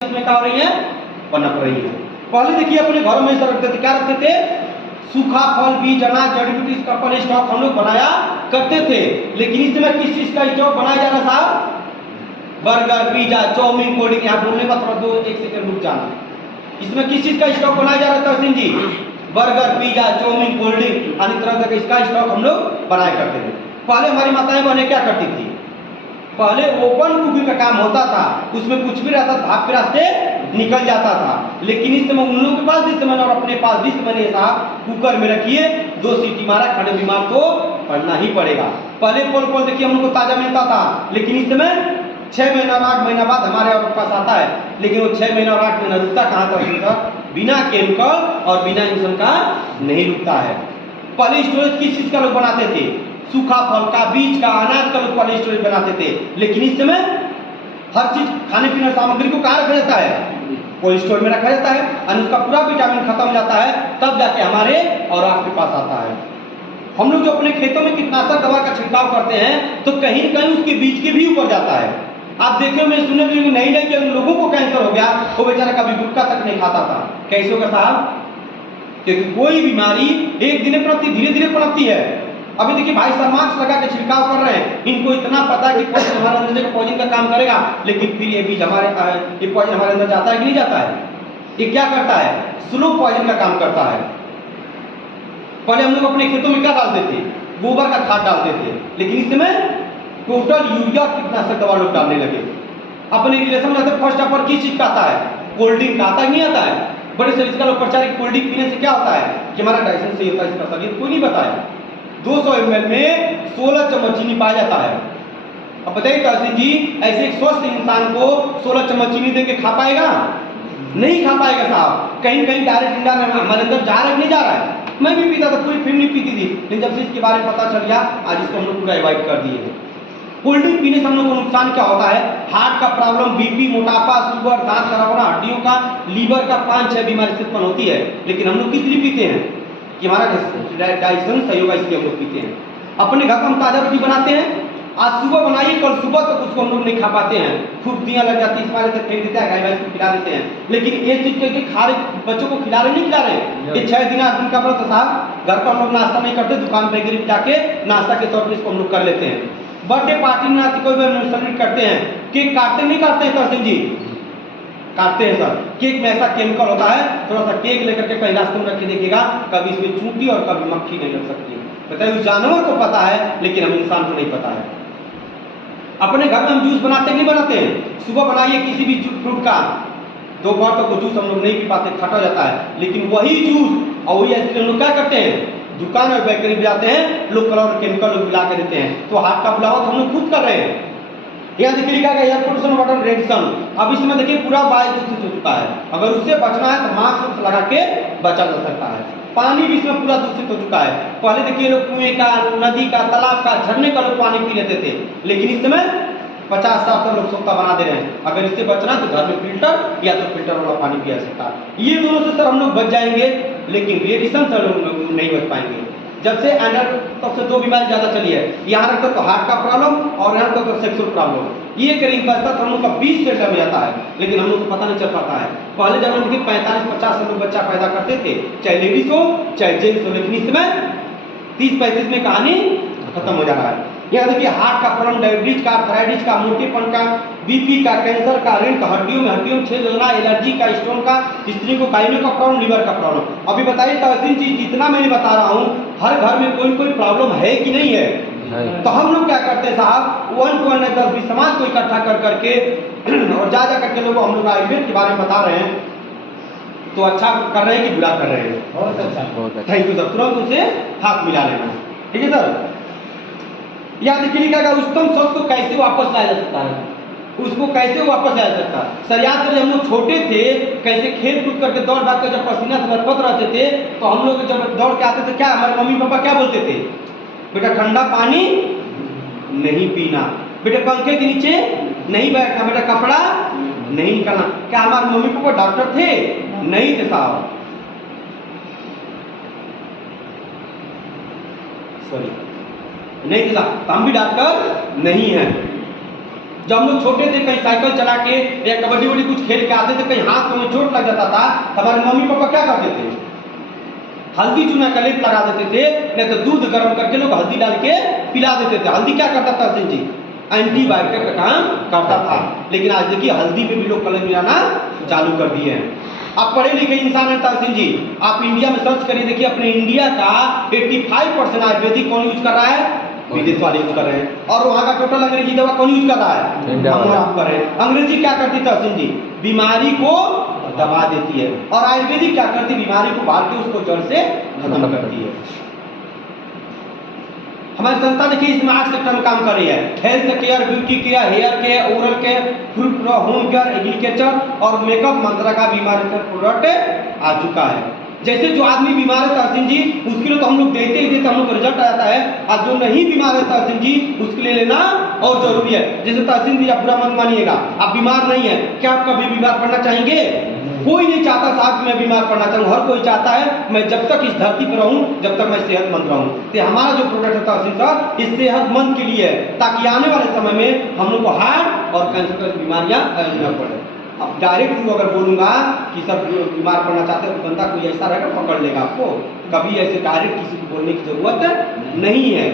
इसमें क्या हो रही है, पनप रही है। पहले देखिए अपने घरों में रखते थे, क्या रखते थे, सूखा फल, बीज, अनाज, जड़ी बूटी का अपन स्टॉक हम लोग बनाया करते थे। लेकिन इस समय किस चीज का स्टॉक बनाया जा रहा साहब, burger, pizza, chow mein, cold drink. यहाँ बोलने का थोड़ा दो एक सेकंड रुक जाना। इसमें किस चीज का स्टॉक बनाया जा रहा था Singh ji, burger, pizza, chow mein, cold drink, अन्य तरह का इसका स्टॉक हम लोग बनाया करते थे। पहले हमारी माताएं बहनें क्या करती थी, पहले ओपन कुकिंग का काम होता था, उसमें कुछ भी रहता था भाग के रास्ते निकल जाता था। लेकिन इस समय उन लोगों के पास डिश बना और अपने पास डिश बने साहब, कुकर में रखिए, 2 सीटी मारा, खड़े बीमार को पढ़ना ही पड़ेगा। पहले पोल देखिए हम लोग को ताजा मिलता था, लेकिन इस समय 6 महीना और 8 महीना बाद हमारे पास आता है। लेकिन वो 6 महीना और 8 महीना रुकता कहाँ तक, बिना केमिकल और बिना इंजेक्शन का नहीं रुकता है। पहले स्टोरेज किस चीज का लोग बनाते थे, सूखा फल का, बीज का, अनाज का लोग पहले स्टोरेज बनाते थे। लेकिन इस समय हर चीज खाने पीने सामग्री को कहाँ रखा जाता है, कोल्ड स्टोर में रखा जाता है, और उसका पूरा विटामिन खत्म हो जाता है, तब जाके हमारे और आपके पास आता है। हम लोग जो अपने खेतों में कीटनाशक दवा का छिड़काव करते हैं तो कहीं न कहीं उसके बीज के भी ऊपर जाता है। आप देखिए, मैं सुने नहीं कि लोगों को कैंसर हो गया, वो बेचारा कभी गुटखा तक नहीं खाता था। कैसे होगा साहब, क्योंकि कोई बीमारी एक दिन प्रति धीरे धीरे पनपती है। अभी देखिए भाई साहब मास्क लगा के छिड़काव कर रहे हैं, इनको इतना पता है कि पॉइजन हमारे अंदर का पॉइजन का काम करेगा, लेकिन फिर ये बीज ये पॉइजन हमारे अंदर जाता है कि नहीं जाता है। ये क्या करता है, स्लो पॉइजन का काम करता है। पहले हम लोग अपने खेतों में क्या डालते थे, गोबर का खाद डालते थे, लेकिन इस समय टोटल यूरिया कीटनाशक दवा लोग डालने लगे। अपने रिलेशन में फर्स्ट ऑफ ऑल किस चीज का आता है, कोल्ड ड्रिंक का आता है, नहीं आता है। बड़े से इसका लोग प्रचार कोल्ड ड्रिंक पीने से क्या होता है कि हमारा डाइजेशन सही होता है, इसका शरीर कोई नहीं बताया। 200 ml में 16 चम्मच चीनी पाया जाता है। अब बताइए तहसीन जी, ऐसे एक स्वस्थ इंसान को 16 चम्मच चीनी देके खा पाएगा, नहीं खा पाएगा साहब। कहीं कहीं डायरेक्ट इंडिया में हमारे अंदर जा रहा है, नहीं जा रहा है। मैं भी पीता था, पूरी फैमिली पीती थी, लेकिन जब से इसके बारे में पता चल गया, आज इसको हम लोग पूरा अवॉइड कर दिए हैं। कोल्ड ड्रिंक पीने से हम लोग को नुकसान क्या होता है, हार्ट का प्रॉब्लम, बीपी, मोटापा, शुगर, दांत खराब होना, हड्डियों का, लीवर का 5-6 बीमारी से उत्पन्न होती है। लेकिन हम लोग किस लिए पीते हैं कि हमारा डाइजेशन सही होगा, इसलिए हम लोग पीते हैं। अपने घर में हम ताजा रोटी बनाते हैं, आज सुबह बनाइए, कल सुबह तक उसको हम लोग नहीं खा पाते हैं, फुर्तियाँ लग जाती है, इस वाले तक फेंक देते हैं, गाय भैंस को खिला देते हैं। लेकिन एक चीज के खा रहे, बच्चों को खिला रहे नहीं खिला रहे, ये 6 दिन 8 दिन का व्रत साहब, घर पर हम लोग नाश्ता नहीं करते, दुकान पे गिर जाके नाश्ता के तौर पर इसको हम लोग कर लेते हैं। बर्थडे पार्टी में आती कोई सेलिब्रेट करते हैं, केक काटते नहीं काटते हैं तरसिंह जी, काटते हैं सर। केक में ऐसा केमिकल होता है, थोड़ा सा केक लेकर के कहीं रास्ते में रख के देखिएगा, कभी इसमें चूंटी और कभी मक्खी नहीं लग सकती है। बताइए, उस जानवर को पता है, लेकिन हम इंसान को नहीं पता है। अपने घर में हम जूस बनाते नहीं बनाते हैं, सुबह बनाइए किसी भी फ्रूट का, दोपहर तक वो जूस हम लोग नहीं पी पाते, खटा जाता है। लेकिन वही जूस और वही आइसक्रीम लोग क्या करते हैं, दुकान और बेकरी में जाते हैं, लोग कलर और केमिकल लोग मिला के देते हैं। तो हाथ का बुलावट हम लोग खुद कर रहे हैं। यहाँ देखिए लिखा है एयर पोल्यूशन वाटर रेडिएशन। अब इसमें देखिए पूरा वायु दूषित हो चुका है, अगर उससे बचना है तो मास्क लगा के बचा जा सकता है। पानी भी इसमें पूरा दूषित हो चुका है। पहले देखिए लोग कुएं का, नदी का, तालाब का, झरने का लोग पानी पी लेते थे, लेकिन इस समय 50 साल तक लोग सोखा बना दे रहे हैं। अगर इससे बचना तो घर में फिल्टर या तो फिल्टर वाला पानी पिया सकता है। ये दोनों से सर हम लोग बच जाएंगे, लेकिन रेडिएशन से लोग नहीं बच पाएंगे। जब से एंडर तब से 2 बीमारी ज्यादा चली है, यहाँ रखते तो हार्ट का प्रॉब्लम और यहाँ रखते तो सेक्सुअल प्रॉब्लम। ये करेंगे बचता तो हम लोग का 20 से में जाता है, लेकिन हम लोग को पता नहीं चल पाता है। पहले जब हम 45-50 से लोग बच्चा पैदा करते थे, चाहे लेडीज हो चाहे जेंट्स हो, लेकिन इसमें 30-35 में कहानी खत्म हो जा रहा है। यहाँ देखिए हार्ट का प्रॉब्लम, डायबिटीज का, थायराइड का, मोटेपन का, बीपी का, कैंसर का, ऋण का, हड्डियों में छेद होना, एलर्जी का, स्टोन का, स्त्री को गायनो का प्रॉब्लम, लीवर का प्रॉब्लम। अभी बताइए तहसीन जी, जितना मैं बता रहा हूँ, हर घर में कोई कोई प्रॉब्लम है कि नहीं है? तो हम लोग क्या करते हैं साहब, 1 to 1 10-20 समाज को इकट्ठा कर करके और जा करके लोगों हम लोग आयुर्वेद के बारे में बता रहे हैं, तो अच्छा कर रहे हैं कि बुरा कर रहे हैं? बहुत अच्छा। थैंक यू सर, तुरंत उसे हाथ मिला लेना, ठीक है सर। यहाँ देखिए लिखा है उच्चतम शौच को कैसे वापस लाया जा सकता है, उसको कैसे वापस लाया जा सकता है। सर याद करें, हम लोग छोटे थे, कैसे खेल कूद करके दौड़ भाग कर जब पसीना से लथपथ रहते थे, तो हम लोग जब दौड़ के आते थे, क्या हमारे मम्मी पापा क्या बोलते थे, बेटा ठंडा पानी नहीं पीना, बेटा पंखे के नीचे नहीं बैठना, बेटा कपड़ा नहीं निकालना। क्या हमारे मम्मी पापा डॉक्टर थे? नहीं थे साहब, सॉरी नहीं थे साहब, हम भी डॉक्टर नहीं है। जब हम लोग छोटे थे, कहीं साइकिल चला के या कबड्डी वड्डी कुछ खेल के आते थे, कहीं हाथ में चोट लग जाता था, हमारे मम्मी पापा क्या करते थे? हल्दी चूना का लेप लगा देते थे, नहीं तो दूध गर्म करके लोग हल्दी डाल के पिला देते थे। हल्दी क्या करता था सिंह जी? एंटीबायोटिक का काम करता था। लेकिन आज देखिए हल्दी पे भी लोग कलम मिलाना चालू कर दिए हैं। आप पढ़े लिखे इंसान हैं तारसिंह जी, आप इंडिया में सर्च करिए, देखिए अपने इंडिया का 85% आयुर्वेदिक कौन यूज कर रहा है? विदेश वाले यूज कर रहे हैं। और वहाँ का टोटल अंग्रेजी दवा कौन यूज कर रहा है? हम आप कर रहे हैं। अंग्रेजी क्या करती तारसिंह जी? बीमारी को दबा देती है, और आयुर्वेदिक क्या करती? बीमारी को मार के उसको जड़ से खत्म करती है। हमारी संस्था देखिए इसमें 8 सेक्टर में काम कर रही है। Health care, beauty care, hair care, oral care, food, home care, agriculture और मेकअप मंत्रा का बीमारी का प्रोडक्ट आ चुका है। जैसे जो आदमी बीमार है तारसिंह जी, उसके लिए तो हम लोग देते ही देते हम लोग को रिजल्ट आ जाता है, और जो नहीं बीमार है तारसिंह जी, उसके लिए लेना और जरूरी है। जैसे तारसिंह जी आप बुरा मत मानिएगा, आप बीमार नहीं है, क्या आप कभी बीमार पड़ना चाहेंगे? कोई नहीं चाहता साहब मैं बीमार पड़ना चाहूँ, हर कोई चाहता है मैं जब तक इस धरती पर रहूं, जब तक मैं सेहतमंद रहूं। तो हमारा जो प्रोडक्ट है तारसिंह साहब, इस सेहतमंद के लिए है, ताकि आने वाले समय में हम लोग को हार्ट और कैंसर की बीमारियां न पड़े। अब डायरेक्ट अगर बोलूंगा कि सब बीमार पड़ना चाहते हैं, तो बंदा कोई ऐसा रहेगा पकड़ लेगा आपको। कभी ऐसे डायरेक्ट किसी को बोलने की जरूरत नहीं है।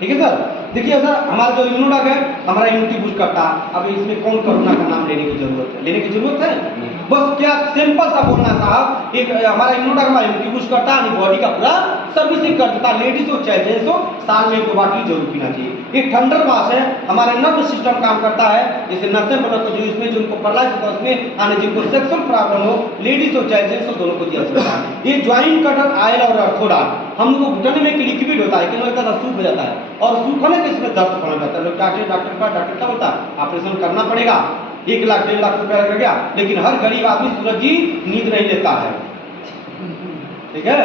ठीक है सर। देखिए सर, हमारा जो इम्यूनोडॉग है, हमारा इम्यूनिटी बूस्ट करता है। अब इसमें कौन कोरोना का नाम लेने की जरूरत है? लेने की जरूरत है? बस क्या सिंपल सा बोलना साहब, एक हमारा इम्यूनोडॉग हमारा इम्यूनिटी बूस्ट करता है, बॉडी का पूरा सर्विसिंग कर देता है। लेडीज हो चाहे जेंट्स हो, साल में 1 बाटली जरूर पीना चाहिए। एक थंडर मास है, हमारा नर्वस सिस्टम काम करता है, जैसे नसें बनत जो इसमें जो उनको पैरालाइज होता है, उसमें आने जिनको सेक्सुअल प्रॉब्लम हो, लेडीज हो चाहे जेंट्स हो, दोनों को दिया सकता है। ये ज्वाइंट कटर आयल और अर्थोडॉन हम लोग को घुटने में एक लिक्विड होता है, कि सूख हो जाता है, और सूख होने के इसमें दर्द होने जाता है। लोग डॉक्टर क्या बोलता है? ऑपरेशन करना पड़ेगा, 1 लाख 1.5 लाख रुपया लग गया। लेकिन हर गरीब आदमी सूरज जी नींद नहीं लेता है। ठीक है,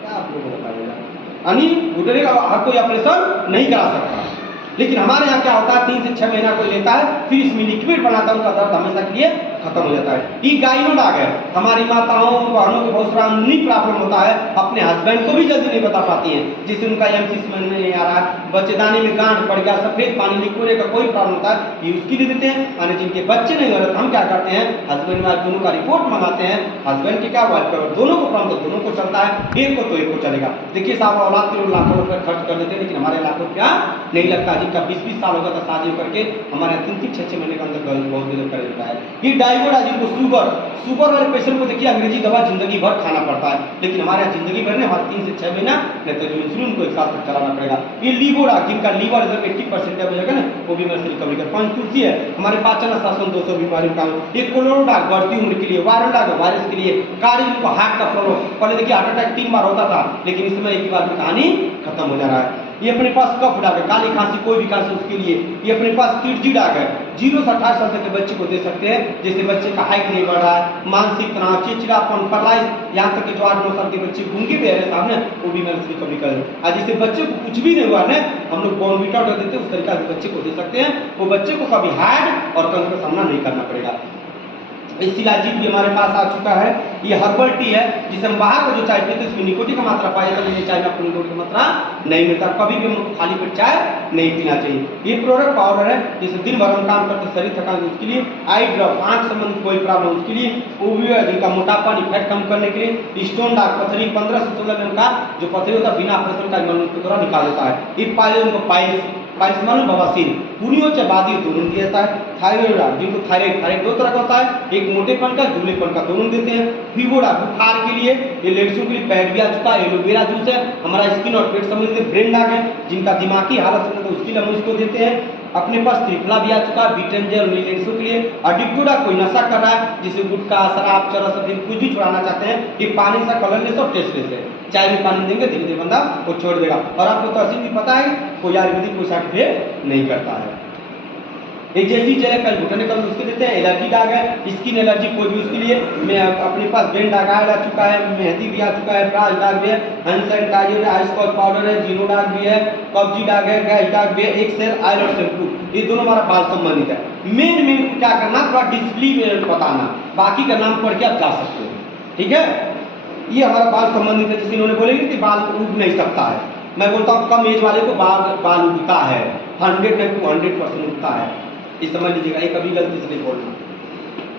क्या आप लोगों को बताइएगा? यानी घुटने का हर कोई ऑपरेशन नहीं करा सकता। लेकिन हमारे यहाँ क्या होता है, 3 से 6 महीना कोई लेता है, फिर इसमें लिक्विड बनाता है, उनका दर्द हमेशा के लिए खत्म हो जाता है। ये गाइनोडॉग है, हमारी माताओं बहनों को बहुत सारा अंदरूनी प्रॉब्लम होता है, अपने हस्बैंड को भी जल्दी नहीं बता पाती हैं, जिससे उनका एमसीस में नहीं आ रहा है, बच्चेदानी में गांठ पड़ गया, सफेद पानी लिक्विड का कोई प्रॉब्लम होता है, ये उसकी दे देते हैं। यानी जिनके बच्चे नहीं हो रहे, हम क्या करते हैं, हस्बैंड वाइफ दोनों का रिपोर्ट मंगाते हैं, हस्बैंड की क्या वाइफ का, दोनों को प्रॉब्लम, दोनों को चलता है, एक को तो एक को चलेगा। देखिए साहब, औलाद के लोग लाखों रुपए खर्च कर देते हैं, लेकिन हमारे लाखों रुपया नहीं लगता। जिनका 20-20 साल होगा तो शादी करके हमारे 3-3, 6-6 महीने के अंदर बहुत देर कर देता है। ये डायबिटीज, जिनको शुगर वाले पेशेंट को देखिए अंग्रेजी दवा जिंदगी भर खाना पड़ता है, लेकिन हमारे यहाँ जिंदगी भर नहीं, हमारे 3 से 6 महीना, नहीं तो जो इंसुलिन को 1 साल तक चलाना पड़ेगा। ये लीवोडॉग, जिनका लीवर 80% हो जाएगा ना, वो बीमारी से रिकवरी कर। 5 तुलसी है, हमारे पाचन शासन 200 बीमारी का। ये कोलोरोडॉग बढ़ती उम्र के लिए, वायरोडॉग वायरस के लिए, कार्डियो जिनको हार्ट का प्रॉब्लम, पहले देखिए हार्ट अटैक 3 बार होता था, लेकिन इस समय एक ही बार में कहानी खत्म हो जा रहा है। ये अपने पास कफ डाग है, काली खांसी कोई भी खांसी उसके लिए। ये अपने पास किडजी डाग है, 0 से 18 साल तक के बच्चे को दे सकते हैं, जैसे बच्चे का हाइट नहीं बढ़ रहा है, मानसिक तनाव, चिड़चिड़ापन, पैरालाइज, यहाँ तक कि जो 8-9 साल के बच्चे गूंगे भी है सामने, वो भी मैंने रिकवरी कर दिया। जिससे बच्चे को कुछ भी नहीं हुआ है, हम लोग बॉर्नविटा कर देते हैं, उस तरीका से बच्चे को दे सकते हैं, वो बच्चे को कभी हार्ट और कैंसर का सामना नहीं करना पड़ेगा। शिलाजीत भी हमारे पास आ चुका है, ये हर्बल टी है, जिसे हम बाहर का जो चाय पीते हैं उसमें निकोटीन का मात्रा पाया जाता है, लेकिन चाय में आपको निकोटीन की मात्रा नहीं मिलता। कभी भी हमको खाली पेट चाय नहीं पीना चाहिए। ये प्रोडक्ट पाउडर है, जिसे दिन भर हम काम करते शरीर थकान उसके लिए, आई ड्रॉप, आंख संबंधित कोई प्रॉब्लम उसके लिए, ओवियो जिनका मोटापा फैट कम करने के लिए, स्टोन डार्क पथरी 15 से 16 दिन का जो पथरी होता है बिना ऑपरेशन का मनुष्य के द्वारा निकाल देता है। ये पाइल्स मालूम बवासीर, पुनियो चबादी दोनों दिया जाता है। थायराइड, जिनको थायराइड 2 तरह का होता है, एक मोटेपन का, दुबलेपन का, दोनों देते हैं। फीवोडा बुखार के लिए, ये लेडीजों के लिए पैड भी आ चुका है। एलोवेरा जूस है, हमारा स्किन और पेट संबंधित। ब्रेन डाग है, जिनका दिमागी हालत है उसके लिए हम इसको देते हैं। अपने पास त्रिफला भी आ चुका है, बीटेंजल लेडीजों के लिए। एडिक्टेड कोई नशा कर रहा है, जिसे गुटखा, शराब, चरस, कुछ भी छुड़ाना चाहते हैं, ये पानी सा कलरलेस और टेस्टलेस है। चाय में पानी देंगे, धीरे धीरे बंदा वो छोड़ देगा। और आपको तो असीम भी पता है, कोई आयुर्वेदिक कोई साइड इफेक्ट नहीं करता है। एक जैसी जगह कल घुटने का उसके देते हैं। एलर्जी डाग है, स्किन एलर्जी कोई भी उसके लिए, मैं अपने पास ब्रेन डाग आ चुका है, मेहंदी भी आ चुका है, प्राज डाग भी है, हैंड सैनिटाइजर है, आइसकॉल पाउडर है, जीनो डाग भी है, कब्जी डाग है, गैस डाग भी है, एक्सेल ऑयल और शैम्पू, ये दोनों हमारा बाल संबंधित है। मेन क्या करना, थोड़ा डिस्प्ले बताना, बाकी का नाम पढ़ के आप जा सकते हो। ठीक है, ये हमारा बाल संबंधित है। जैसे इन्होंने बोलेंगे कि बाल उग नहीं सकता है, मैं बोलता हूँ कम एज वाले को बाल उगता है, 100 नहीं तो 100% उठता है, ये समझ लीजिएगा, ये कभी गलती से नहीं बोलना,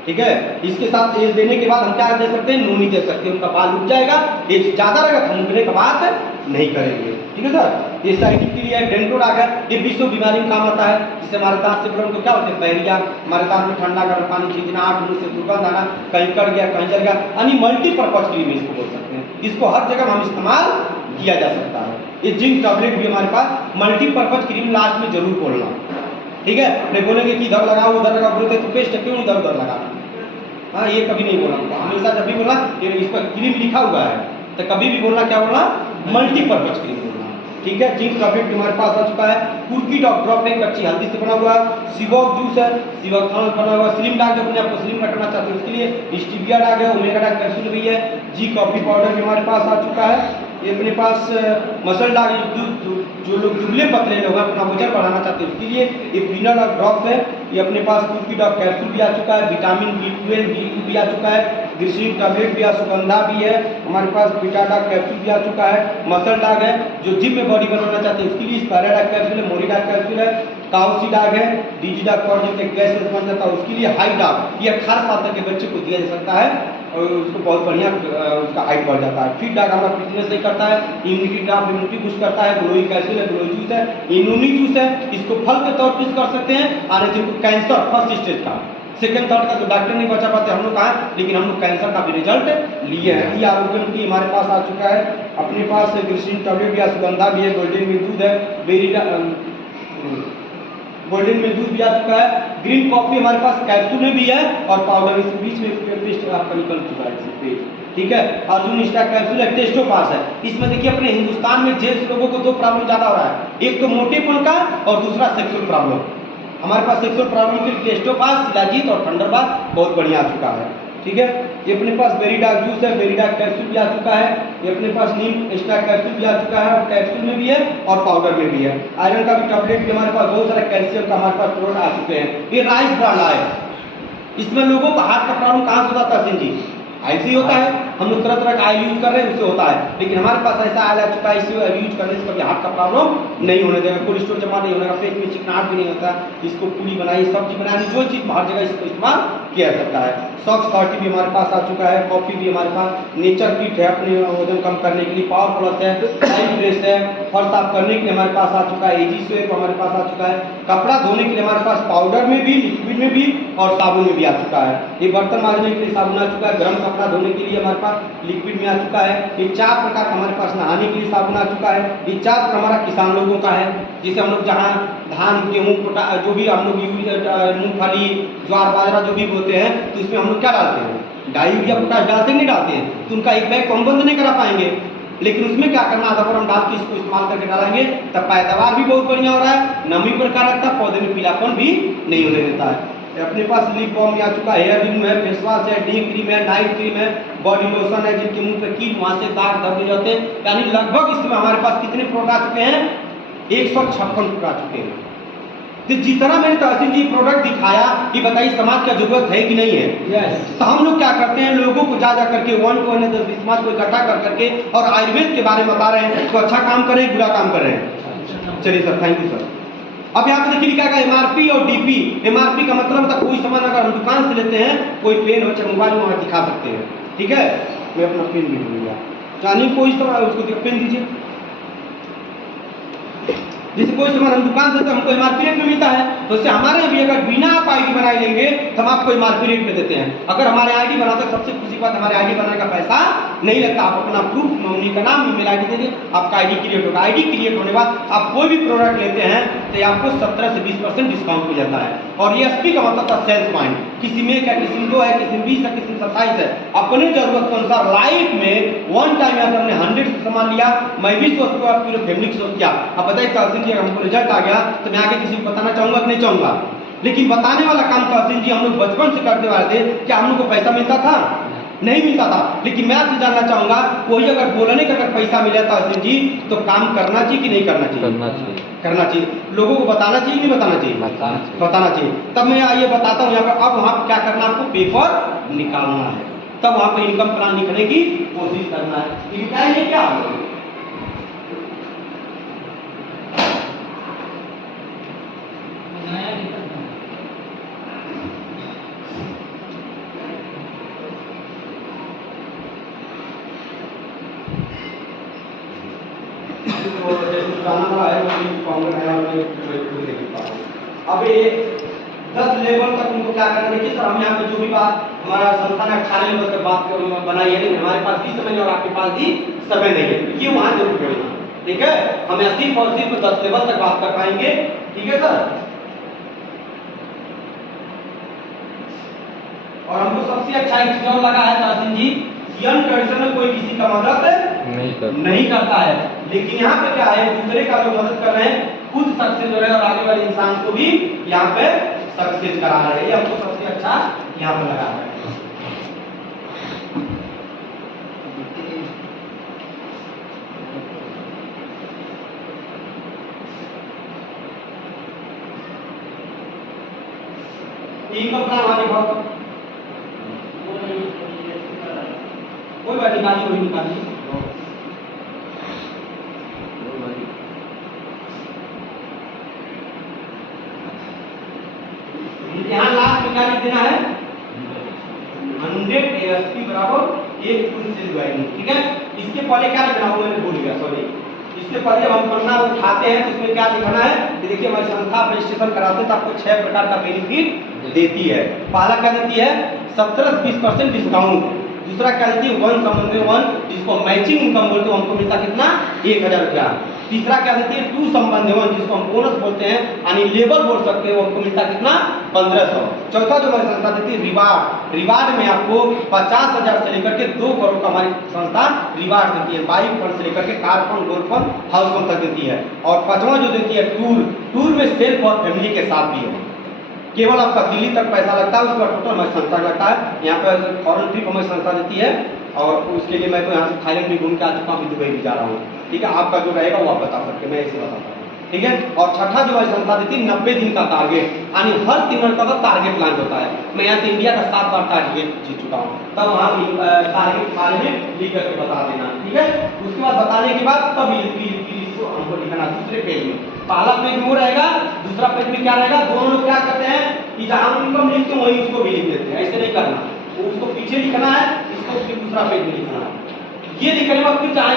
ठीक है। इसके साथ ये देने के बाद हम क्या दे सकते हैं, नूनी दे सकते हैं, उनका बाल उग जाएगा, ये ज़्यादा रहेगा तो उगने का बात नहीं करेंगे, ठीक है सर। ये साइटिक के लिए डेंटो डाग है, ये विश्व बीमारी में काम आता है, जिससे हमारे दांत से प्रॉब्लम तो क्या होते हैं, बैरिया, हमारे दांत में ठंडा गर्म पानी खींचना, आठ मुंह से दुर्गंध आना, कहीं कट गया कहीं जल गया, यानी मल्टीपर्पज क्रीम इसको बोल सकते हैं, इसको हर जगह हम इस्तेमाल किया जा सकता है। ये जिंक टैबलेट भी हमारे पास मल्टीपर्पज क्रीम लास्ट में जरूर बोलना, ठीक है। नहीं बोलेंगे कि इधर लगाओ उधर लगाओ, बोलते तो पेस्ट क्यों इधर उधर लगाना, हाँ ये कभी नहीं बोलना, हमेशा जब भी बोलना इस पर क्रीम लिखा हुआ है तो कभी भी बोलना क्या बोलना, मल्टीपर्पज क्रीम बोलना, ठीक है। जिंक टैबलेट हमारे पास आ चुका है, कुर्की डॉग ड्रॉप है, कच्ची हल्दी से बना हुआ, सिवॉक जूस है, सिवॉक बना हुआ, स्लिम डाग अपने आपको स्लिम रखना चाहते हैं उसके लिए स्टीविया डाग है, ओमेगा डाग कैप्सूल भी है, जी कॉफी पाउडर भी हमारे पास आ चुका है। ये अपने पास मसल डाग, जो लोग दुबले पतले लोग हैं अपना वजन बढ़ाना चाहते हैं उसके लिए ये पीनट और ड्रॉप्स है। ये अपने पास कुर्की डॉग कैप्सूल भी आ चुका है, विटामिन B12 B2 भी आ चुका है, ग्लिसरीन टैबलेट भी, सुगंधा भी है हमारे पास, बीटा डाग कैप्सूल भी आ चुका है, मसल डाग है, जो जिम में बॉडी बनाना चाहते हैं उसके लिए स्पायरा डाग कैप्सूल है, मोरी डाग कैप्सूल है, काउसी डाग है, डीजी डाग पाउडर से गैस बन जाता है उसके लिए, हाई डाग ये 18 साल तक के बच्चे को दिया जा सकता है और उसको बहुत बढ़िया उसका हाइट बढ़ जाता है। फिट डाग हमारा फिटनेस नहीं करता है, इम्यूनिटी ड्राफ्ट इम्यूनिटी बूस्ट करता है, ग्लोई कैप्सूल है, ग्लोई जूस है, इम्यूनी जूस है, इसको फल के तौर पर यूज कर सकते हैं, और जिनको कैंसर फर्स्ट स्टेज का सेकेंड थर्ड का तो डॉक्टर नहीं बचा पाते हम लोग कहा, लेकिन हम लोग कैंसर का भी रिजल्ट लिए हैं। ये आरोग्य की हमारे पास आ चुका है, अपने पास ग्लिसरीन टैबलेट भी है, सुगंधा भी है, गोल्डन में दूध है, गोल्डन में दूध भी आ चुका है, ग्रीन कॉफी हमारे पास कैप्सूल में भी है और पाउडर, इस बीच में पेस्ट आपका निकल चुका है, ठीक है। अर्जुन स्टार कैप्सूल है, टेस्टोपास है, इसमें देखिए अपने हिंदुस्तान में जेंट्स लोगों को 2 प्रॉब्लम ज्यादा हो रहा है, एक तो मोटेपन का और दूसरा सेक्सुअल प्रॉब्लम। हमारे पास सेक्सुअल प्रॉब्लम के लिए टेस्टोपास, शिलाजीत और थंडरबाथ बहुत बढ़िया आ चुका है, ठीक है। ये अपने पास बेरी डाग जूस है, बेरी डाग कैप्सूल भी आ चुका है, ये अपने पास नीम एक्स्ट्रा कैप्सूल भी आ चुका है, और कैप्सूल में भी है और पाउडर में भी है। आयरन का भी टैबलेट भी हमारे पास, बहुत सारा कैल्शियम का हमारे पास प्रोडक्ट आ चुके हैं। ये राइस ब्रांड है, इसमें लोगों को हार्ट का प्रॉब्लम कहाँ से होता है सिंह जी, ऐसे ही होता है, हम लोग तरह तरह का ऑयल यूज कर रहे हैं उससे होता है, लेकिन हमारे पास ऐसा ऑयल आ चुका है, इसे यूज करने से कभी हार्ट का प्रॉब्लम नहीं होने देगा, कोलेस्ट्रॉल जमा नहीं होगा, पेट में चिकनाहट भी नहीं होता। इसको पूरी बनाई, सब्जी बनानी, जो चीज़ हर जगह इसको इस्तेमाल किया जा सकता है। सॉक्स 30 भी हमारे पास आ चुका है, कॉफी भी हमारे पास, नेचर किट है अपने वजन कम करने के लिए, पावर प्लस है, टाइम ब्रश है, फर्श साफ करने के लिए हमारे पास आ चुका है, एजी स्वेप हमारे पास आ चुका है, कपड़ा धोने के लिए हमारे पास पाउडर में भी, लिक्विड में भी और साबुन में भी आ चुका है। ये बर्तन मांजने के लिए साबुन आ चुका है, गर्म कपड़ा धोने के लिए हमारे पास लिक्विड में आ चुका है। ये 4 प्रकार का हमारे पास नहाने के लिए साबुन आ चुका है। ये 4 प्रकार हमारा किसान लोगों का है, जिसे हम लोग जहाँ धान गेहूँ जो भी हम लोग मूंगफली ज्वार बाजरा जो भी बोते हैं तो इसमें हम लोग क्या डालते हैं, डाई यूरिया पोटाश डालते हैं, नहीं डालते हैं, तो उनका एक बैग को हम बंद नहीं करा पाएंगे, लेकिन उसमें क्या करना, आधा पर हम डाल के इसको इस्तेमाल करके डालेंगे तब पैदावार भी बहुत बढ़िया हो रहा है, नमी बरकरार रखता है, पौधे में पीलापन भी नहीं होने देता है। अपने पास लिप बाम भी आ चुका है, हेयर रिमूव है, फेस वॉश है, डे क्रीम है, नाइट क्रीम है, बॉडी लोशन है, जिनके मुंह पे कीट वहां से दाग धब्बे जाते हैं, यानी लगभग इसमें हमारे पास कितने प्रोडक्ट आ चुके हैं, 156 प्रोडक्ट आ चुके हैं। तो जितना मैंने तहसीन जी प्रोडक्ट दिखाया कि बताइए समाज का जरूरत है कि नहीं है, तो हम लोग क्या करते हैं, लोगों को जा करके 1 to 1 समाज को इकट्ठा कर करके और आयुर्वेद के बारे में बता रहे हैं, तो अच्छा काम कर रहे हैं, बुरा काम कर रहे हैं। चलिए सर, थैंक यू सर। अब यहाँ पे देखिए लिखा है MRP और DP। MRP का मतलब होता है कोई सामान अगर हम दुकान से लेते हैं, कोई पेन हो चाहे मोबाइल वहाँ दिखा सकते हैं, ठीक है। मैं अपना पेन भी भूल गया, चाहे कोई सामान उसको पेन दीजिए, जैसे कोई सामान हम दुकान से तो हमको MRP रेट में मिलता है, तो उससे हमारे भी अगर बिना आप ID बनाए लेंगे तो हम आपको MRP रेट में देते हैं। अगर हमारे ID बनाते, सबसे खुशी बात हमारे ID बनाने का पैसा नहीं लगता, आप अपना प्रूफ, नॉमिनी का नाम, ईमेल ID दे दीजिए, आपका ID क्रिएट होगा। ID क्रिएट होने के बाद आप कोई भी प्रोडक्ट लेते हैं तो आपको 17 से 20% डिस्काउंट मिल जाता है। और ये SP का मतलब था सेल्स पॉइंट, किसी में क्या, किसी में 2 है, किसी में 20 है, किसी में 27 है, अपने जरूरत के अनुसार लाइफ में 1 टाइम यहाँ से हमने 100 से सामान लिया, मैं भी सोच को पूरे फैमिली को सोच किया। अब बताइए तहसीन जी हमको रिजल्ट आ गया तो मैं आगे किसी को बताना चाहूंगा कि नहीं चाहूंगा, लेकिन बताने वाला काम तहसीन जी हम लोग बचपन से करते वाले थे। क्या हम लोग को पैसा मिलता था? नहीं मिलता था, लेकिन मैं आपसे जानना चाहूंगा वही अगर बोलने का अगर पैसा मिला तहसीन जी तो काम करना चाहिए कि नहीं करना चाहिए? करना चाहिए। करना चाहिए। लोगों को बताना चाहिए कि नहीं बताना चाहिए? बताना चाहिए। तब मैं ये बताता हूँ यहाँ पर, अब वहाँ क्या करना, आपको पेपर निकालना है, तब वहाँ पर इनकम प्लान लिखने की कोशिश करना है। लिखाएंगे क्या? जाना वाला है वो कॉमन है और मैं खुद नहीं लिख पा रहा हूं। अब ये 10 लेवल तक उनको क्या करना है, देखिए सर हम यहाँ पे जो भी बात हमारा संस्था ने 18 लेवल तक बात बनाई है, लेकिन हमारे पास भी समय नहीं और आपके पास भी समय नहीं है, ये वहां जरूर करना, ठीक है। हम सिर्फ और सिर्फ 10 लेवल तक बात कर पाएंगे, ठीक है सर। और हमको सबसे अच्छा एक चीज और लगा है तासिन जी, यंग ट्रेडिशनल कोई किसी का मदद नहीं करता है, लेकिन यहाँ पे क्या है, दूसरे का जो मदद कर रहे हैं खुद सक्सेस हो रहे हैं और आगे वाले इंसान को भी यहाँ पे सक्सेस करा रहे हैं, ये हमको सबसे अच्छा यहाँ पे लगा है। इनका प्लान आगे बहुत कोई बात निकाली वही निकाली। यहाँ लास्ट में क्या लिख देना है, 100 ASP बराबर 1 टूल से ज्वाइनिंग, ठीक है। इसके पहले क्या लिखना हो मैंने भूल गया, सॉरी। इसके पहले जब हम पन्ना उठाते हैं तो उसमें क्या लिखना है कि देखिए हमारी संस्था रजिस्ट्रेशन कराते हैं तो आपको 6 प्रकार का बेनिफिट देती है। पहला क्या देती है, 17 से 20% डिस्काउंट। दूसरा क्या देती है, 1 संबंधी 1 जिसको मैचिंग इनकम बोलते हैं, हमको मिलता कितना 1000 रुपया। तीसरा क्या देती है, 2 संबंधी 1 जिसको हम बोनस बोलते हैं, यानी लेबर बोल सकते हैं, वो हमको मिलता कितना 1500। चौथा जो हमारी संस्था देती है रिवार्ड, रिवार्ड में आपको 50,000 से लेकर के 2 करोड़ का हमारी संस्था रिवार्ड देती है। बाइक फंड से लेकर के car fund, gold fund, house fund तक देती है। और पांचवा जो देती है टूर, टूर में सेल्फ और फैमिली के साथ भी है, केवल आपका दिल्ली तक पैसा लगता है, उसके बाद टोटल हमारी संस्था लगता है। यहाँ पर फॉरेन ट्रिप हमारी संस्था देती है और उसके लिए मैं तो यहाँ से थाईलैंड भी घूम के आ चुका हूँ, दुबई भी जा रहा हूँ, ठीक है। आपका जो रहेगा वो आप बता सकते हैं, मैं इसे बताता हूँ, ठीक है। और छठा जो हमारी संस्था देती है 90 दिन का टारगेट, यानी हर 3 मिनट का टारगेट लॉन्च होता है। मैं यहाँ से इंडिया का 7 बार टारगेट जीत चुका हूँ, तब वहाँ टारगेट के बारे में लिख करके बता देना, ठीक है। उसके बाद बताने के बाद तब इसको हमको लिखना दूसरे पेज में। पहला पेज में वो रहेगा, दूसरा पेज में क्या रहेगा, दोनों लोग क्या करते हैं कि जहाँ इनकम लिखते हैं वहीं उसको भी लिख देते हैं, ऐसे नहीं करना, उसको पीछे लिखना है, इसको फिर दूसरा पेज में लिखना है। ये लिखने के बाद फिर जहाँ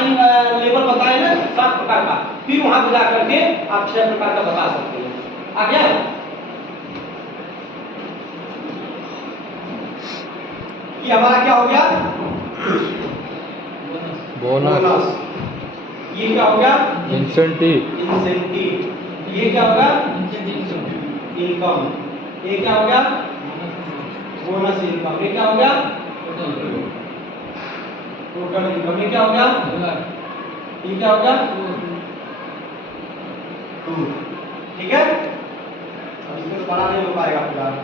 लेवल बताए ना 7 प्रकार का, फिर वहां पे जाकर के आप 6 प्रकार का बता सकते हैं। आ गया, ये हमारा क्या हो गया, बोनस। ये क्या हो गया, इंसेंटिव। इंसेंटिव, ये क्या होगा, इनकम। ये क्या हो गया, बोनस इनकम। ये क्या हो गया, टोटल इनकम। ये क्या हो गया, ये क्या हो गया, ठीक है। अब इसमें बना नहीं हो पाएगा फिलहाल।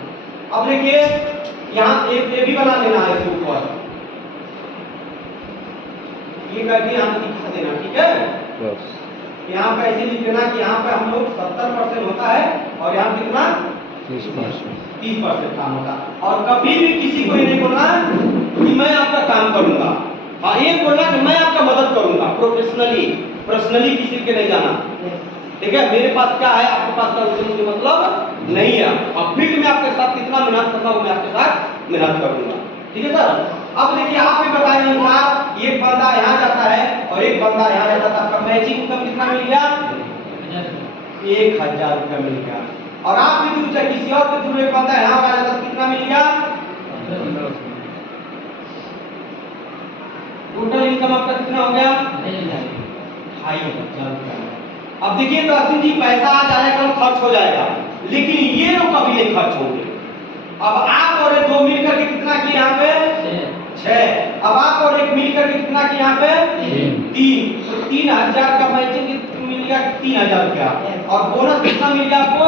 अब देखिए यहाँ ये भी बना देना है इसके ऊपर, ये करके यहाँ पे दिखा देना, ठीक है। यहाँ पे ऐसे लिख देना कि यहाँ पे हम लोग 70% होता है और यहाँ पे कितना 30% काम होता है। और कभी भी किसी को ये नहीं बोलना कि मैं आपका काम करूंगा, हाँ ये बोलना कि मैं आपका मदद करूंगा, प्रोफेशनली, पर्सनली किसी के नहीं जाना, ठीक है। मेरे पास क्या है, आपके पास क्या, उससे मुझे मतलब नहीं है। और फिर मैं आपके साथ कितना मेहनत करता हूँ, मैं आपके साथ मेहनत करूंगा, ठीक है सर। अब देखिए आपके बताए अनुसार एक बंदा यहाँ जाता है और एक बंदा यहाँ जाता था, आपका मैचिंग इनकम कितना मिल गया, 1000 रुपया मिल गया। और आप भी पूछा किसी और के थ्रू एक बंदा यहाँ आ जाता कितना मिल गया, टोटल इनकम आपका कितना हो गया, 2500 रुपया। अब देखिए तो असीम जी पैसा आ जाएगा कल खर्च हो जाएगा, लेकिन ये लोग कभी नहीं खर्च होंगे। अब आप और एक 2 मिलकर के कितना किए यहाँ पे 6, अब आप और एक मिलकर के कितना किए यहाँ पे 3, तो 3000 का मैचिंग मिल गया 3000 रुपया। और बोनस कितना मिल गया आपको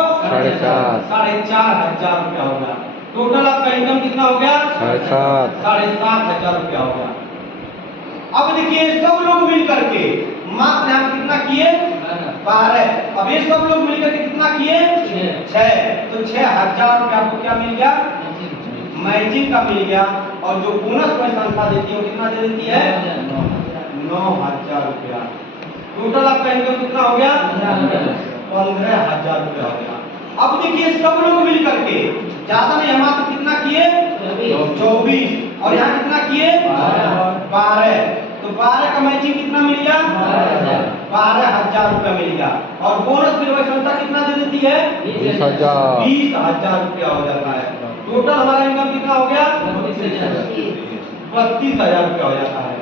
4500 रुपया हो गया। टोटल आपका इनकम कितना हो गया 7500 रुपया हो गया। अब देखिए सब लोग मिलकर के मात्र यहाँ कितना किए 12, अब ये सब लोग मिलकर के कितना किए 6, तो 6000 रुपया आपको क्या मिल गया, मैचिंग का मिल गया। और जो बोनस में संस्था देती है वो कितना दे देती है 9000 रुपया। टोटल आपका इनकम कितना हो गया 15000 रुपया हो गया। अब देखिए सब लोग मिलकर के ज्यादा नहीं, हमारा तो कितना किए 24 और यहाँ कितना किए 12, तो 12 का मैचिंग कितना मिल गया 12,000 रुपया मिल गया। और बोनस फिर वही संस्था कितना दे देती है? 20,000 20,000 रुपया हो जाता है। टोटल हमारा इनकम कितना हो गया? 32,000 रुपया हो जाता है।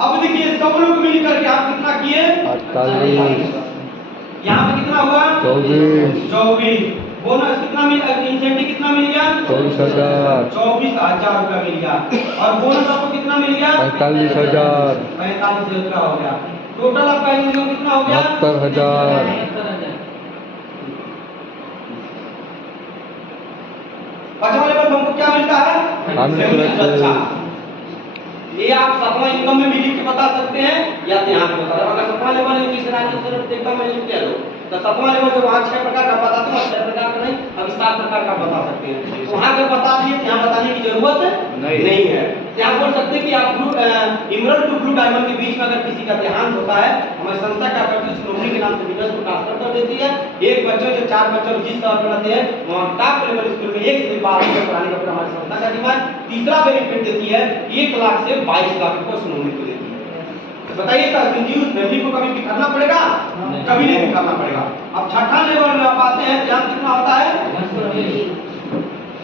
अब देखिए सब लोग मिल करके आप कितना किए? 48, यहाँ पे कितना हुआ? 24। बोनस कितना मिला? इंसेंटिव कितना मिल गया? 24,000 24,000 रुपया मिल गया। और बोनस आपको कितना मिल गया? 45,000 45,000 रुपया हो गया। टोटल आपका इनकम कितना हो गया? 72,000 पांचवा लेवल में हमको क्या मिलता है? अच्छा, ये आप सातवां इनकम में भी लिख के बता सकते हैं या यहाँ पे बता। अगर सातवां लेवल है जिस राज्य एकदम में लिख के दो तो सातवां लेवल जो वहाँ 6 प्रकार का बता दूँ, 6 प्रकार का नहीं, अभी 7 प्रकार का बता सकते हैं। तो वहाँ अगर बता दिए तो यहाँ बताने की जरूरत नहीं है। यहाँ बोल सकते हैं कि आप इमरल्ड टू ब्लू डायमंड के बीच में अगर किसी का देहांत होता है, हमारी संस्था क्या करती है, उस नॉमिनी के नाम से बिजनेस को ट्रांसफर कर देती है। एक बच्चों से 4 बच्चों जिस तरह बनाते हैं वहाँ टॉप लेवल स्कूल में 1 से 12 तक पढ़ाने का पूरा हमारी संस्था का डिमांड। तीसरा बेनिफिट देती है 1 लाख से 22 लाख रुपए उस नॉमिनी को देती है। तो बताइए संजीव फैमिली को कभी बिखरना पड़ेगा? कभी नहीं बिखरना पड़ेगा। अब छठा लेवल में आप आते हैं, यहाँ कितना होता है?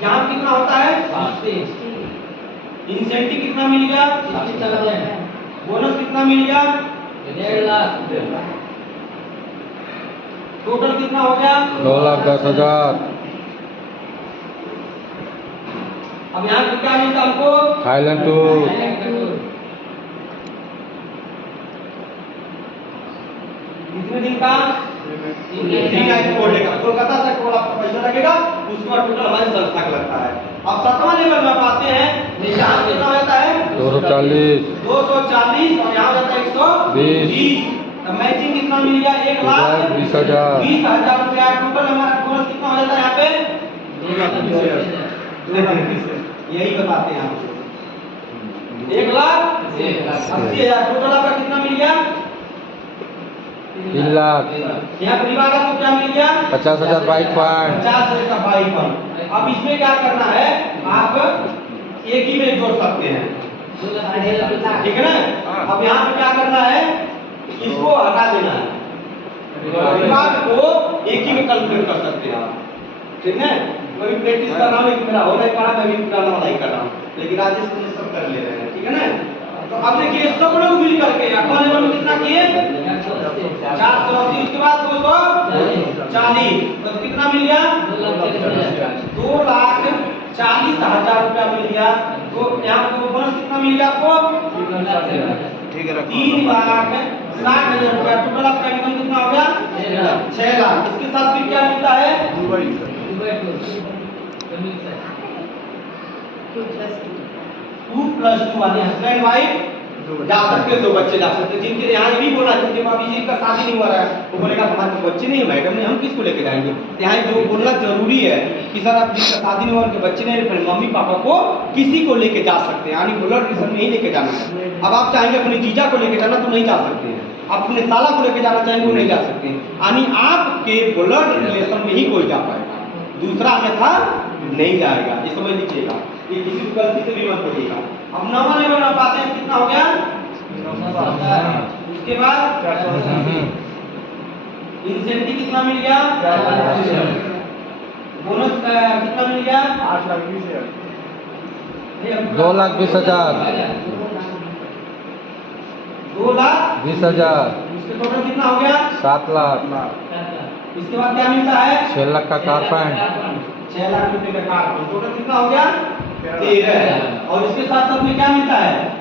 यहाँ कितना होता है? इंसेंटिव कितना मिल गया? बोनस कितना मिल गया? 1.5 लाख। टोटल कितना हो गया? 2,10,000 अब यहाँ पे क्या मिलता हमको? थाईलैंड टूर कितने दिन का? 3 नाइट बोर्ड का। कोलकाता से टोल आपका पैसा लगेगा, उसका टोटल हमारी संस्था का लगता है। अब 7वां लेवल में आते हैं, यहाँ कितना हो जाता है? 240 240 और यहाँ हो जाता है 120। मैचिंग कितना मिल गया? 1,20,000 20,000 रुपया। टोटल हमारा बोनस कितना हो जाता है यहाँ पे? 2,20,000। यही बताते हैं आपको। 1,80,000। टोटल आपका कितना मिल गया? 3 लाख। यहाँ परिवार आपको क्या मिल गया? 50,000 बाइक फंड। 50,000 का बाइक फंड। अब इसमें क्या करना है, आप एक ही में जोड़ सकते हैं, ठीक है ना? अब यहाँ पे क्या करना है, इसको हटा देना है, परिवार को एक ही में कैलकुलेट कर सकते हैं आप, ठीक है? मैं भी प्रैक्टिस कर रहा हूँ लेकिन मेरा हो नहीं पा रहा, मैं भी पुराना वाला ही कर रहा हूँ, लेकिन राजेश को सब कर ले रहे हैं, ठीक है ना? तो अब देखिए सब लोग मिल करके अकाउंट लेवल में कितना किए? 480। उसके बाद 240, तो कितना मिल गया? 2,40,000 रुपया मिल गया। तो यहाँ पे बोनस कितना मिल गया आपको? 3,60,000 रुपया। टोटल आपका इनकम कितना हो गया? 6 लाख। इसके साथ फिर क्या मिलता है? 2+2 वाले हस्बैंड वाइफ जा सकते हैं, 2 बच्चे जा सकते हैं। जिनके यहाँ ये भी बोला, जिनके भाभी जी का शादी नहीं हो रहा है, वो बोलेगा हमारे तो बच्चे नहीं है मैडम ने, हम किसको लेके जाएंगे? यहाँ जो बोलना जरूरी है कि सर आप जिसका शादी नहीं हो रहा, बच्चे नहीं, फिर मम्मी पापा को किसी को लेके जा सकते हैं, यानी ब्लड रिलेशन में ही लेके जाना है। अब आप चाहेंगे अपने जीजा को लेके जाना तो नहीं जा सकते हैं, आप अपने साला को लेके जाना चाहेंगे वो नहीं जा सकते हैं, यानी आपके ब्लड रिलेशन में ही कोई जा पाएगा, दूसरा अन्यथा नहीं जाएगा। ये समझ लीजिएगा, ये किसी को गलती से भी मत बोलिएगा। अब 9वां लेवल में पाते हैं, कितना हो गया? उसके बाद इंसेंटिव कितना मिल गया? बोनस कितना मिल गया? 2,20,000 2,20,000। उसके टोटल कितना हो गया? 7 लाख। इसके बाद क्या मिलता है? 6 लाख का कार फंड। 6 लाख रुपए का कार फंड। टोटल कितना हो गया? 13। और इसके साथ साथ में क्या मिलता है?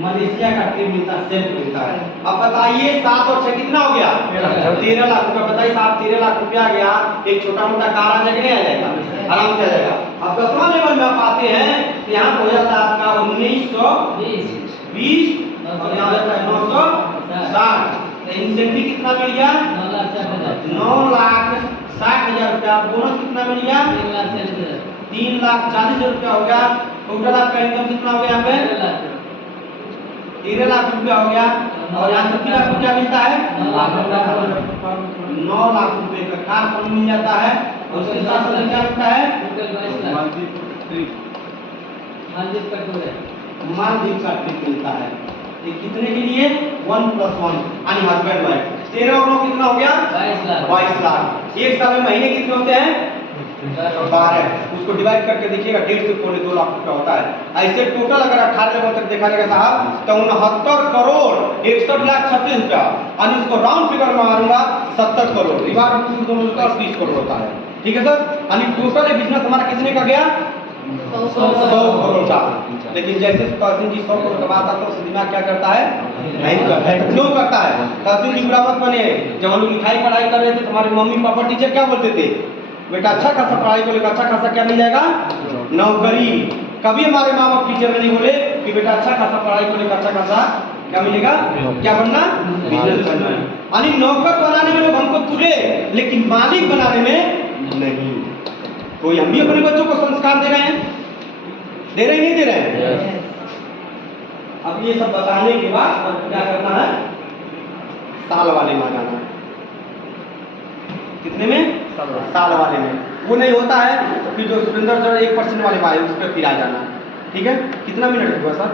मलेशिया का ट्रिप मिलता है, सेल्फ मिलता है। अब बताइए 7 और 6 कितना हो गया? 13 लाख रुपया। बताइए साहब 13 लाख रुपया आ गया, एक छोटा मोटा कार आ जाएगा नहीं आ जाएगा? आराम से आ जाएगा। अब 10वां लेवल में आप आते हैं, यहाँ हो जाता है आपका 1920 और यहाँ जाता है 960। इंसेंटिव कितना मिल गया? 9,60,000 रुपया। बोनस कितना मिल गया? 3,40,000 रुपया हो गया। टोटल आपका इनकम कितना हो गया यहाँ पे? 13 लाख रुपया हो गया। और यहाँ से फिर आपको क्या मिलता है? 9 लाख रुपए का कार फंड मिल जाता है। और उसके साथ साथ क्या मिलता है? मालदीव का ट्रिप मिलता है। ये कितने के लिए 1 + 1 यानी हस्बैंड वाइफ। 13 और 9 कितना हो गया 22 लाख। एक साल में महीने कितने होते हैं 12। उसको डिवाइड करके देखिएगा 1.5 से 2.5 लाख रुपया होता है। ऐसे टोटल अगर 18 लेवल तक देखा जाएगा साहब तो 69 करोड़ 61 लाख 36 रुपया, यानी उसको राउंड फिगर में मारूंगा 70 करोड़। रिवार्ड में दोनों का 30 करोड़ होता है। ठीक है सर, यानी टोटल बिजनेस हमारा कितने का गया 100 करोड़ का। लेकिन जैसे तहसीन जी 100 करोड़ का बात आता है तो दिमाग क्या करता है नहीं करता है। क्यों करता है? तहसीन जी बुरा मत बने। जब हम लोग लिखाई पढ़ाई कर रहे थे तो हमारे मम्मी पापा टीचर क्या बोलते थे, बेटा अच्छा खासा पढ़ाई करो, अच्छा खासा क्या मिल जाएगा नौकरी। कभी हमारे माँ बाप टीचर नहीं बोले कि बेटा अच्छा खासा पढ़ाई करो, अच्छा खासा क्या मिलेगा, क्या बनना बिजनेस बनना। यानी नौकर बनाने में लोग हमको तुले, लेकिन मालिक बनाने में नहीं। तो हम भी अपने बच्चों को संस्कार दे रहे हैं, दे रहे नहीं दे रहे हैं। अब ये सब बताने के बाद अब क्या करना है, साल वाले में जाना है। कितने में साल वाले में। वो नहीं होता है तो फिर जो सुरेंद्र सर 1% वाले में आए उस पर फिर आ जाना। ठीक है, कितना मिनट हुआ सर?